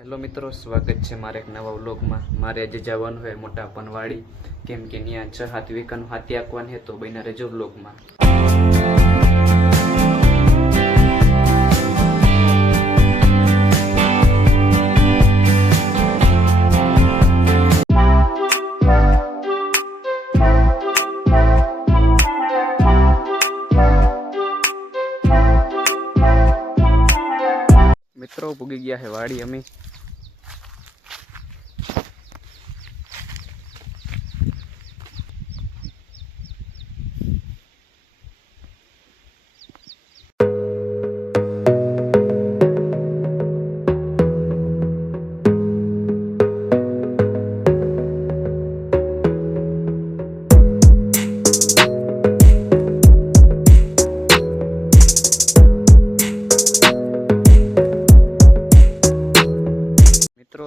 Hello મિત્રો, સ્વાગત છે મારા એક નવા વ્લોગમાં। મારે આજે જવાનું હોય મોટા પનવાડી, કેમ કે ત્યાં 6-7 વીઘાનું હાથી આંકવાનું છે, તો બન્યા રહેજો વ્લોગમાં। મિત્રો પૂગી ગયા છે વાડી અમે।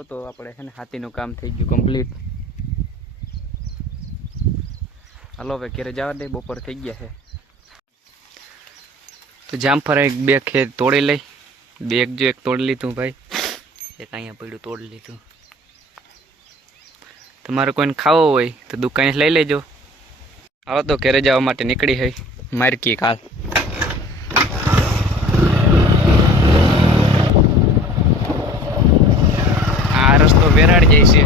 તો આપણે છે ને હાથીનું કામ થઈ ગયું કમ્પ્લીટ। હાલો હવે ઘરે જવા દે, બપોર થઈ ગયા છે। તો જામફળ એક બે ખેત તોડી લઈ, એક તોડી લીધું ભાઈ, એક અહીંયા પડ્યું તોડી લીધું। તમારે કોઈને ખાવો હોય તો દુકાને લઈ લેજો। હાલો તો ઘરે જવા માટે નીકળી હોય માર્કી કાલ। આ રસ્તો વેરાડ જાય છે,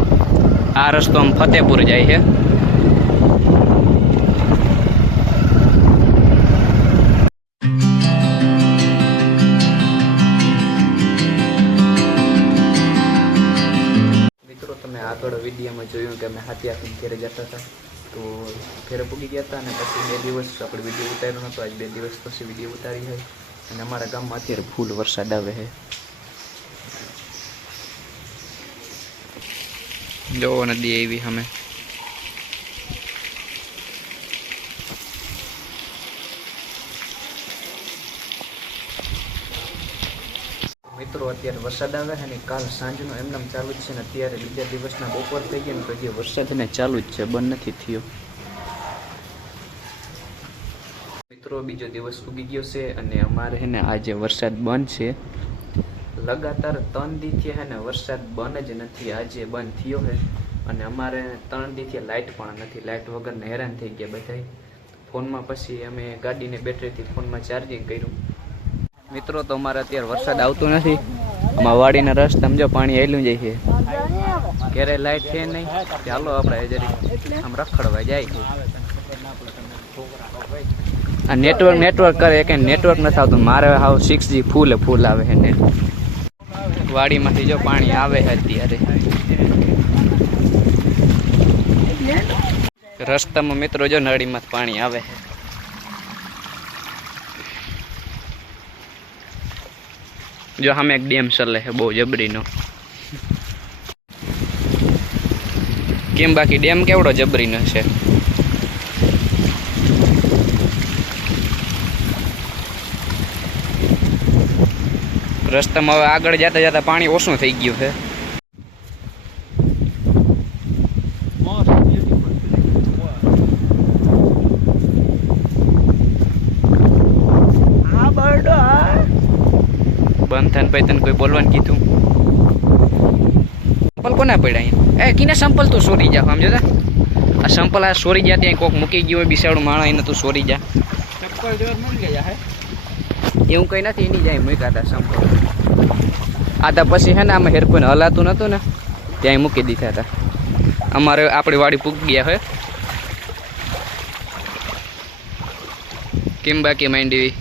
આ રસ્તો આમ ફતેપુર જાય છે। મિત્રો તમે આગળ વિડીયોમાં જોયું કે અમે હાથી આખી ઘેરે જતા હતા, તો ઘેરે પૂગી ગયા હતા અને પછી 2 દિવસ આપણે વિડીયો ઉતાર્યો નહોતો। આજ 2 દિવસ પછી વિડીયો ઉતારી હોય અને અમારા ગામમાં અત્યારે ફૂલ વરસાદ આવે છે। જો નદી આવી અમે। મિત્રો અત્યારે વરસાદ આવે છે ને કાલ સાંજનો એમનેમ ચાલુ જ છે ને અત્યારે બીજા દિવસના બપોર થઈ ગયા ને તો જે વરસાદ ને ચાલુ જ છે, બંધ નથી થયો। મિત્રો બીજો દિવસ ઉગી ગયો છે અને અમારે છે ને આજે વરસાદ બંધ છે। લગાતાર 3 દીથી હે ને વરસાદ બંધ જ નથી, આજે બંધ થયો છે અને અમારે 3 દીથી લાઇટ પણ નથી। લાઇટ વગરને હેરાન થઈ ગયા બધા। ફોનમાં પછી અમે ગાડીને બેટરીથી ફોનમાં ચાર્જિંગ કર્યું। મિત્રો તો અમારે અત્યારે વરસાદ આવતો નથી, અમારા વાડીના રસ્તા સમજો પાણી આવેલું જાય છે, ઘરે લાઇટ છે નહીં, ચાલો આપણે જરી આમ રખડવા જાય છે। આ નેટવર્ક કરે કે નેટવર્ક નથી આવતું, મારે હાવ 6G ફૂલ આવે છે નેટ। વાડીમાંથી જો પાણી આવે છે અત્યારે રસ્તામાં। મિત્રો જો નળીમાં પાણી આવે છે। જો સામે એક ડેમ ચલે છે બહુ જબરીનો। કેમ બાકી ડેમ કેવડો જબરીનો છે। રસ્તામાં હવે આગળ જતા પાણી ઓછું થઈ ગયું છે। બંધ થાય પછી તને કોઈ બોલવાનું કીધું? સંપલ કોના પડ્યા અહીંયા? કિને સંપલ તું સોરી જા, સમજો તા આ સંપલ આ સોરી ગયા ત્યાં કોક મૂકી ગયો હોય બિસાડું માણસ, એને તું સોરી જા। એવું કઈ નથી, એની જાય મૂક્યા હતા સંપલ। આ તો પછી છે ને આમાં હેર કોઈને હલાતું નતું ને ત્યાં મૂકી દીધા હતા। અમારે આપણી વાડી પૂગી ગયા હોય। કેમ બાકી માંડવી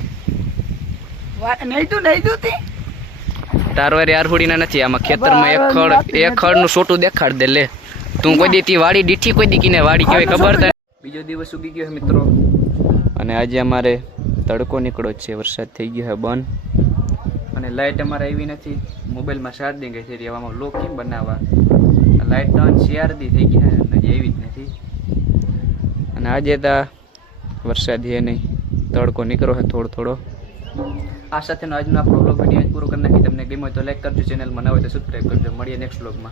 તારવારી આરહુડીના નથી, આમાં ખેતરમાં એક ખડનું છોટું દેખાડ દે લે। તું કોઈ દી વાડી દીઠી કોઈ દી કિને વાડી કહેવાય ખબર તને? બીજો દિવસ ઉગી ગયો મિત્રો અને આજે અમારે તડકો નીકળો છે, વરસાદ થઈ ગયો છે બંધ અને લાઇટ અમારે આવી નથી। મોબાઈલમાં ચાર્જિંગ છે, એવામાં વ્લોગ કેમ બનાવવા? લાઇટ તો 4 દી થઈ ગયા અને એવી જ નથી। અને આજે તો વરસાદ છે નહીં, તડકો નીકળો છે થોડો। આ સાથેનો આજનો આપણો વ્લોગ વિડીયો પૂરો કરી નાખી। તમને ગમ્યો તો લાઈક કરજો, ચેનલમાં નવા હોય તો સબસ્ક્રાઈબ કરજો। મળીએ નેક્સ્ટ વ્લોગમાં।